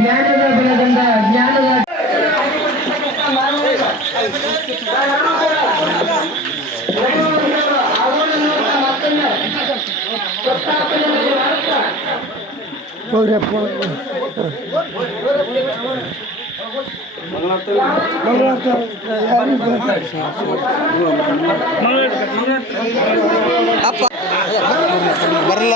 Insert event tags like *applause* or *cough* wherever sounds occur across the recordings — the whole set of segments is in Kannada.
ಜ್ಞಾನದ ಬಲದಿಂದ ಜ್ಞಾನದ ಬರಲ್ಲ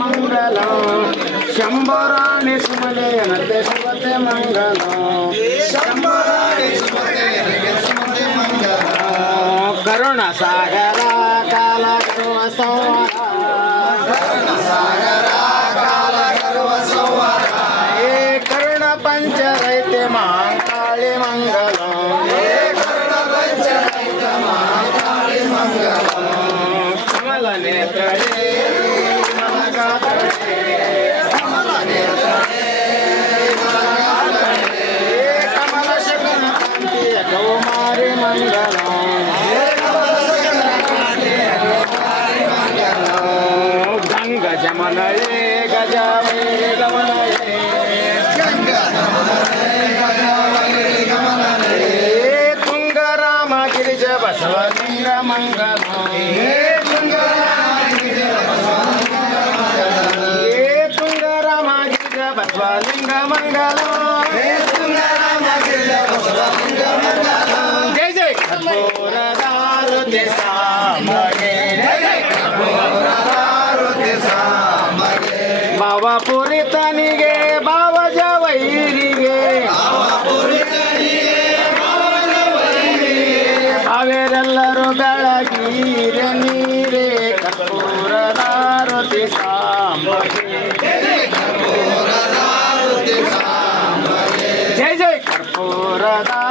మంగళం శంభరాణి సుమలే నదే శుభతే మంగళం శంభరాణి సుమలే కరుణ సాగర కాల కరుణ సాగర ಅವೆರೆಲ್ಲರೂ ಬೆಳಗೀರ ನೀರೇ ಕರ್ಪೂರದಾರುತಿ ಸಾಂಬಗೆ ಜಯ ಜಯ ಕರ್ಪೂರದಾರುತಿ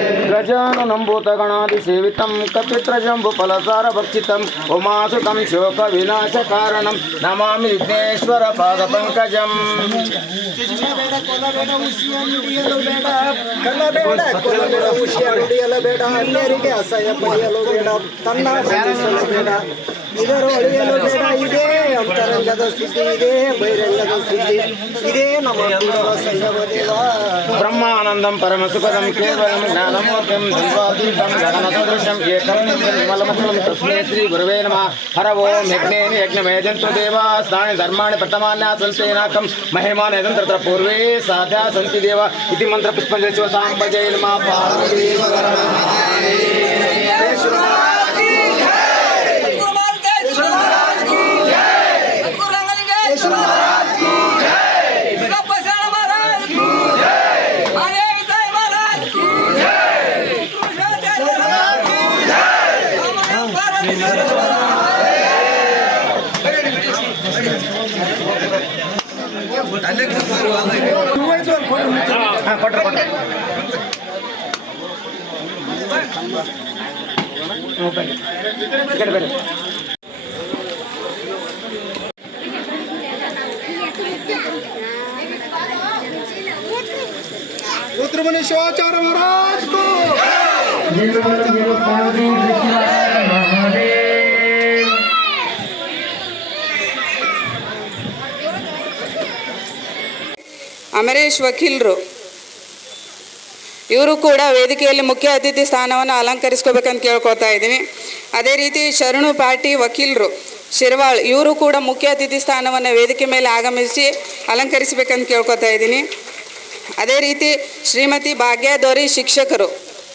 ಜಯ ಜಯ ಕರ್ಪೂರದಾರುತಿ ಸಾಂಬಗೆ ಜಯ ಜಯ ಕರ್ಪೂರದಾರುತಿ ఇదరు అడిగేలో తేడా ఇదే అంతరంగద స్థితి ఇదే బహిరంగద స్థితి ఇదే నమ బ్రహ్మానందం పరమ సుఖదం కేవలం జ్ఞానమూర్తం దైవాతీతం గగనసదృశం ఏకం నిర్మలముఖం తస్మే శ్రీ గురువే నమ. హర ఓం యజ్ఞమేజంతు దేవా స్థాని ధర్మాణి ప్రథమాన్యా సంసేనాకం మహిమానేదం తత్ర పూర్వే సాధ్యా సంతి దేవ. ఇది మంత్ర పుష్పంజలి శివ సాంబజయ నమ. పార్వతీ ఇక్కడ రుద్రముని శోచారం రాజుకు అమరేష్ వకీల్ రో ಇವರು ಕೂಡ ವೇದಿಕೆಯಲ್ಲಿ ಮುಖ್ಯ ಅತಿಥಿ ಸ್ಥಾನವನ್ನು ಅಲಂಕರಿಸ್ಕೋಬೇಕಂತ ಕೇಳ್ಕೊತಾ ಇದ್ದೀನಿ. ಅದೇ ರೀತಿ ಶರಣು ಪಾಟಿ ವಕೀಲರು ಶಿರ್ವಾಳ್, ಇವರು ಕೂಡ ಮುಖ್ಯ ಅತಿಥಿ ಸ್ಥಾನವನ್ನು ವೇದಿಕೆ ಮೇಲೆ ಆಗಮಿಸಿ ಅಲಂಕರಿಸಬೇಕಂತ ಕೇಳ್ಕೊತಾ ಇದ್ದೀನಿ. ಅದೇ ರೀತಿ ಶ್ರೀಮತಿ ಭಾಗ್ಯದೋರಿ ಶಿಕ್ಷಕರು,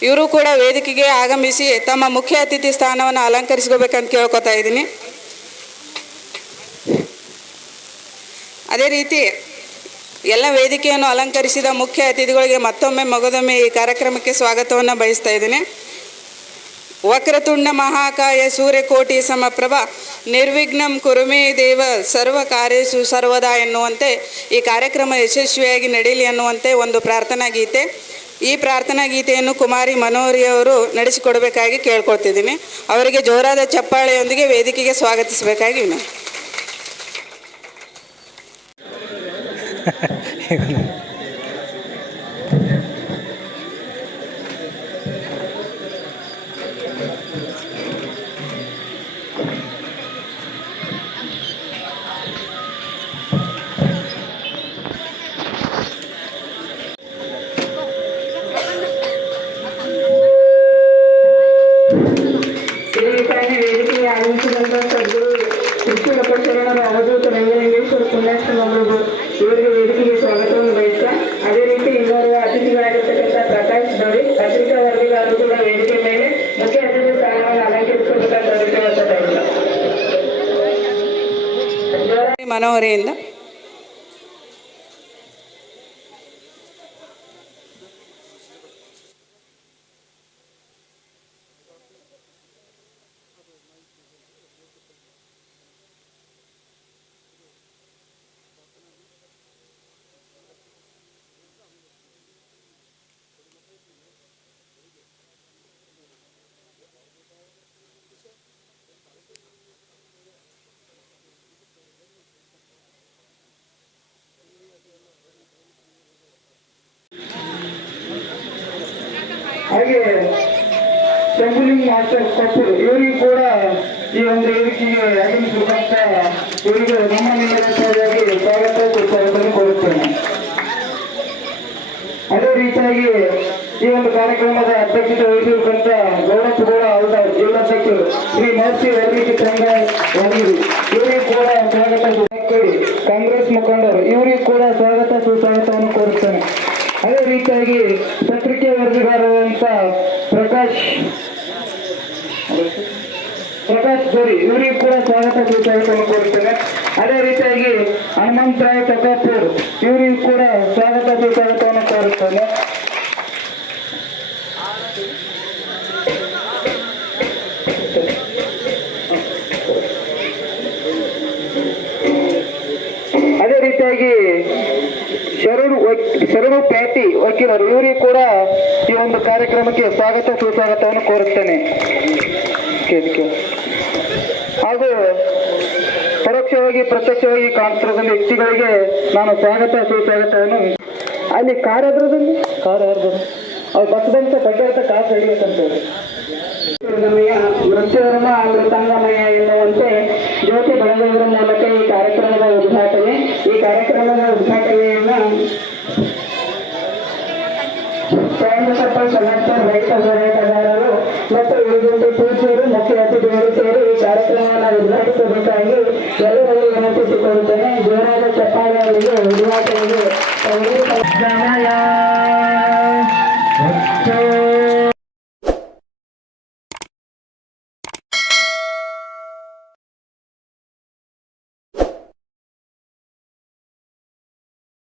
ಇವರು ಕೂಡ ವೇದಿಕೆಗೆ ಆಗಮಿಸಿ ತಮ್ಮ ಮುಖ್ಯ ಅತಿಥಿ ಸ್ಥಾನವನ್ನು ಅಲಂಕರಿಸ್ಕೋಬೇಕಂತ ಕೇಳ್ಕೊತಾ ಇದ್ದೀನಿ. ಅದೇ ರೀತಿ ಎಲ್ಲ ವೇದಿಕೆಯನ್ನು ಅಲಂಕರಿಸಿದ ಮುಖ್ಯ ಅತಿಥಿಗಳಿಗೆ ಮತ್ತೊಮ್ಮೆ ಮಗದೊಮ್ಮೆ ಈ ಕಾರ್ಯಕ್ರಮಕ್ಕೆ ಸ್ವಾಗತವನ್ನು ಬಯಸ್ತಾ ಇದ್ದೀನಿ. ವಕ್ರತುಂಡ ಮಹಾಕಾಯ ಸೂರ್ಯಕೋಟಿ ಸಮಪ್ರಭ ನಿರ್ವಿಘ್ನಂ ಕುರುಮೇ ದೇವ ಸರ್ವ ಕಾರ್ಯಸು ಸರ್ವದಾ ಎನ್ನುವಂತೆ ಈ ಕಾರ್ಯಕ್ರಮ ಯಶಸ್ವಿಯಾಗಿ ನಡೀಲಿ ಅನ್ನುವಂತೆ ಒಂದು ಪ್ರಾರ್ಥನಾ ಗೀತೆ. ಈ ಪ್ರಾರ್ಥನಾ ಗೀತೆಯನ್ನು ಕುಮಾರಿ ಮನೋಹರಿಯವರು ನಡೆಸಿಕೊಡಬೇಕಾಗಿ ಕೇಳ್ಕೊಳ್ತಿದ್ದೀನಿ. ಅವರಿಗೆ ಜೋರಾದ ಚಪ್ಪಾಳೆಯೊಂದಿಗೆ ವೇದಿಕೆಗೆ ಸ್ವಾಗತಿಸಬೇಕಾಗಿ ವಿನಂತಿ. *laughs* Okay. മനോഹരേന്ദ് ಶಂಭುಲಿಂಗ್ ಮಾಸ್ಟರ್ ಕೊಪ್ಪರು ಇವರಿಗೂ ಕೂಡ ಈ ಒಂದು ವೇದಿಕೆಗೆ ಆಗಮಿಸಿರುವಂತ ಇವರಿಗೆ ನಮ್ಮ ನಿರಂತರವಾಗಿ ಸ್ವಾಗತ ಸುಸ್ವಾಗತವನ್ನು ಕೊಡುತ್ತೇನೆ ಅದೇ ರೀತಿಯಾಗಿ ಈ ಒಂದು ಕಾರ್ಯಕ್ರಮದ ಅಧ್ಯಕ್ಷತೆ ವಹಿಸಿರುವಂತ ಗೌರವ ಗೌಡ ಅವರ ಜೀವನಕ್ಕೆ ಶ್ರೀ ಮಹರ್ಷಿ ವರ್ಣಿಕೆ ಸಂಘ ವರದಿ ಇವರಿಗೂ ಕೂಡ ಸ್ವಾಗತ ಕಾಂಗ್ರೆಸ್ ಮುಖಂಡರು, ಇವರಿಗೂ ಕೂಡ ಸ್ವಾಗತ ಸುಸ್ವಾಗತವನ್ನು ಕೋರುತ್ತೇನೆ. ಅದೇ ರೀತಿಯಾಗಿ ಪತ್ರಿಕೆ ವರದಿಗಾರರಂತ ಇವರಿಗೂ ಕೂಡ ಸ್ವಾಗತ ಸುಸ್ವಾಗತವನ್ನು ಕೋರುತ್ತೇನೆ ಅದೇ ರೀತಿಯಾಗಿ ಹನುಮಂತರಾವ್ ತಕಾಪುರ್ ಇವರಿಗೂ ಕೂಡ ಸ್ವಾಗತ ಸುಸ್ವಾಗತವನ್ನು ಕೋರುತ್ತೇನೆ ಅದೇ ರೀತಿಯಾಗಿ ಶರಣು ಶರಣು ಪ್ಯಾಟಿ ವಕೀಲರು, ಇವರಿಗೂ ಕೂಡ ಈ ಒಂದು ಕಾರ್ಯಕ್ರಮಕ್ಕೆ ಸ್ವಾಗತ ಸುಸ್ವಾಗತವನ್ನು ಕೋರುತ್ತೇನೆ. ಹಾಗೂ ಪರೋಕ್ಷವಾಗಿ ಪ್ರತ್ಯಕ್ಷವಾಗಿ ಕಾಣ್ತಿರೋದ್ರಲ್ಲಿ ವ್ಯಕ್ತಿಗಳಿಗೆ ನಾನು ಸ್ವಾಗತ ಸುಸ್ವಾಗತವನ್ನು. ಅಲ್ಲಿ ಕಾರ್ ಎದ್ರದಲ್ಲಿ ಕಾರ್ ಯಾರ್ದು? ಅವ್ರು ಬಸ್ದಂತ ಬಗ್ಗೆ ಅಂತ ಕಾರ್ ಹಿಡಿಬೇಕಂತ ಹೇಳಿ. ಮೃತ್ಯುವರ್ಮ ಮೃತಾಂಗಮಯ ಎನ್ನುವಂತೆ ಜ್ಯೋತಿ ಬೆಳಗುವುದರ ಮೂಲಕ ಈ ಕಾರ್ಯಕ್ರಮದ ಉದ್ಘಾಟನೆ ಈ ಕಾರ್ಯಕ್ರಮದ ಉದ್ಘಾಟನೆಯನ್ನ ಸಮರ್ಥ ರೈತ ಮುಖ್ಯ ಅತಿಥಿಗಳು ಸೇರಿ ಈ ಕಾರ್ಯಕ್ರಮವನ್ನು ಉದ್ಘಾಟಿಸಬೇಕಾಗಿ ಎಲ್ಲರಲ್ಲಿ ವಿನಂತಿಸಿಕೊಳ್ಳುತ್ತೇನೆ. ಜೋರಾದ ಚಪ್ಪಾಳೆಯವರಿಗೆ ಉದ್ಘಾಟನೆಗೆ